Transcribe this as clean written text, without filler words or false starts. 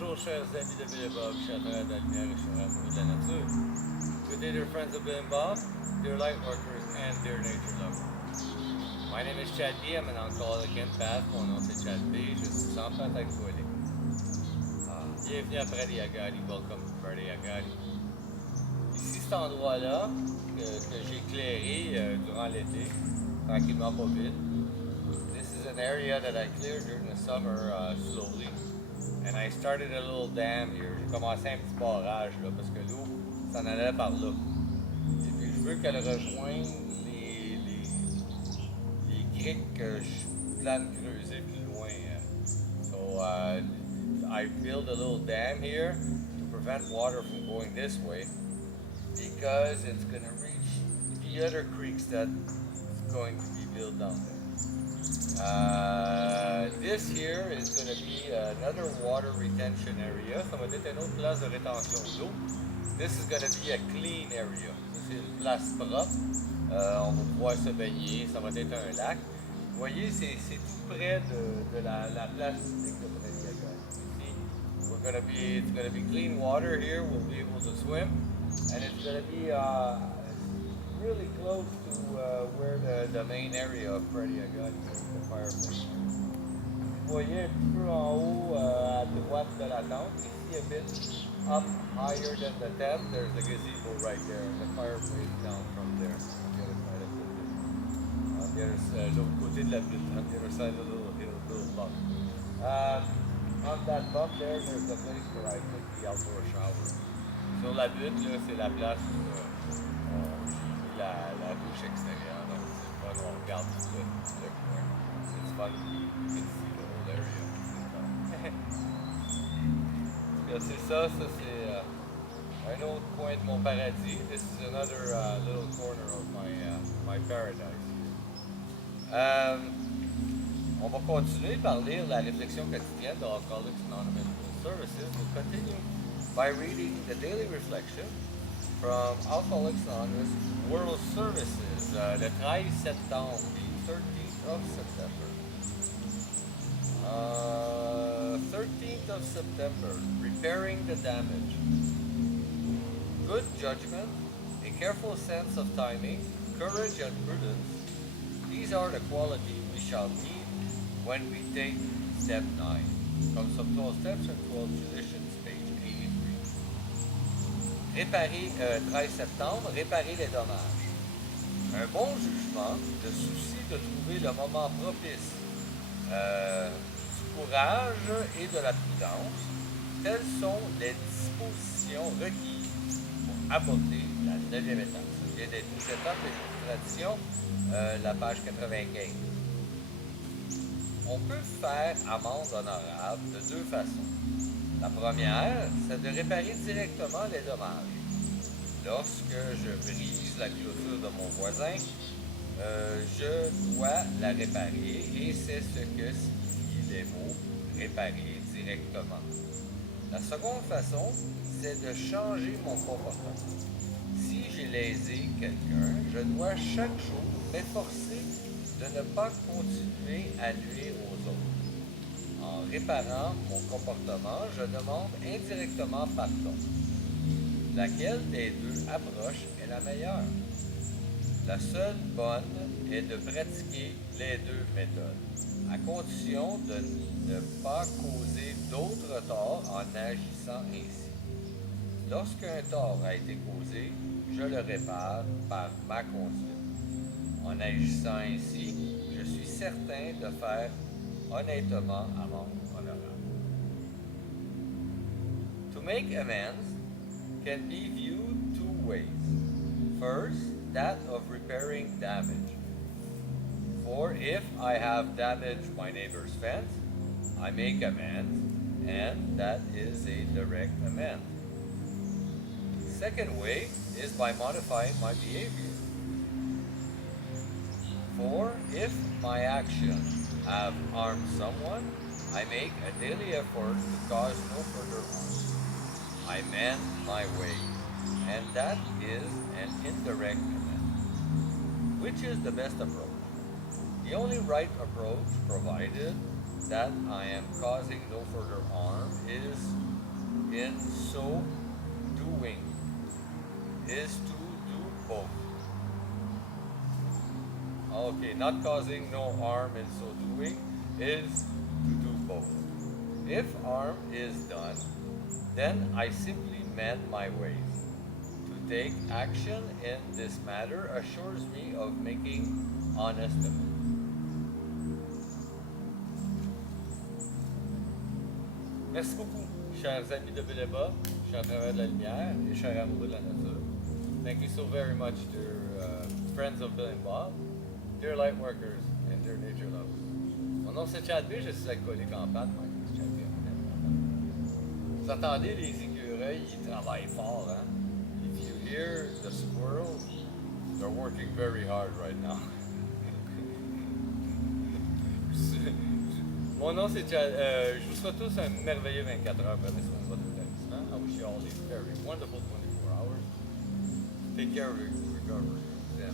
Bonjour chers amis de Bill et Bob, je suis à travers de la lumière et je suis amoureux de la nature. Good day dear friends of Bill and Bob, dear light workers and dear nature lovers. My name is Chad B, I'm an alcoholic empath, mon nom c'est Chad B, je suis empath alcoolique. Bienvenue après les Agari, welcome to Party Agari. Ici cet endroit-là que j'ai éclairé durant l'été, tranquillement pas vite. This is an area that I cleared during the summer slowly. And I started a little dam here. J'ai commencé un petit barrage là, parce que l'eau s'en allait par là. Et puis je veux qu'elle rejoigne les criques que je plane creuser plus loin. So I built a little dam here to prevent water from going this way because it's going to reach the other creeks that's going to be built down there. This here is going to be another water retention area. Ça va être une autre place de rétention d'eau. This is going to be a clean area. Ça, c'est une place propre. On va pouvoir se baigner. Ça va être un lac. Vous voyez, c'est tout près de la place publique de Prédiaga. It's going to be clean water here. We'll be able to swim. And it's going to be really close to where the main area of Prédiaga is, the fireplace. Vous voyez un petit peu en haut à droite de la tente, ici a bit up higher than the tent, there's the gazebo right there, and the fireplace down from there, on the other side of the butte. On the other side, l'autre côté de la butte, on the other side of the little bump. On that bump there, there's the place where I took the outdoor shower. Sur la butte, là, c'est la place où j'ai la douche extérieure, donc c'est fun, on regarde tout le coin. C'est fun, you can see the whole area. C'est ça, c'est un autre coin de mon paradis. This is another little corner of my paradise. On va continuer par lire la réflexion quotidienne de Alcooliques Anonymes Services. We'll continue by reading the daily reflection from Alcoholics Anonymous World Services, le 13 septembre, the 13th of September. 13th of September, repairing the damage. Good judgment, a careful sense of timing, courage and prudence. These are the qualities we shall need when we take step 9. Comes from 12 steps and 12 traditions, page 83. 13 septembre, réparer les dommages. Un bon jugement, le souci de trouver le moment propice, du courage et de la prudence, telles sont les dispositions requises pour aborder la 9e étape. Ça vient d'être une étape de tradition, la page 95. On peut faire amende honorable de deux façons. La première, c'est de réparer directement les dommages. Lorsque je brise la clôture de mon voisin, je dois la réparer et c'est ce que signifient les mots réparer directement. La seconde façon, c'est de changer mon comportement. Si j'ai lésé quelqu'un, je dois chaque jour m'efforcer de ne pas continuer à nuire aux autres. En réparant mon comportement, je demande indirectement pardon. Laquelle des deux approches est la meilleure? La seule bonne est de pratiquer les deux méthodes, à condition de ne pas causer d'autres torts en agissant ainsi. Lorsqu'un tort a été causé, je le répare par ma conduite. En agissant ainsi, je suis certain de faire honnêtement amende honorable. To make amends can be viewed two ways. First, that of repairing damage. For if I have damaged my neighbor's fence, I make amends, and that is a direct amend. Second way is by modifying my behavior. For if my actions have harmed someone, I make a daily effort to cause no further harm. I mend my way, and that is an indirect amend. Which is the best approach? The only right approach, provided that I am causing no further harm, is in so doing is to do both. Okay, not causing no harm in so doing is to do both. If harm is done, then I simply mend my ways. To take action in this matter assures me of making honest amends. Merci beaucoup, chers amis de Béléba, chers travailleurs de la lumière et chers amoureux de la nature. Thank you so very much, dear friends of Bill and Bob, dear light workers, and dear nature lovers. Mon nom c'est Chad B, je suis alcoolique en pâte. Vous entendez les écureuils, ils travaillent fort, hein? If you hear the squirrels, they're working very hard right now. Mon nom c'est Chad. Je vous souhaite tous un merveilleux 24 heures. Prenez soin de votre établissement. I wish you all a very wonderful 24 hours. Take care of your recovery. Yeah.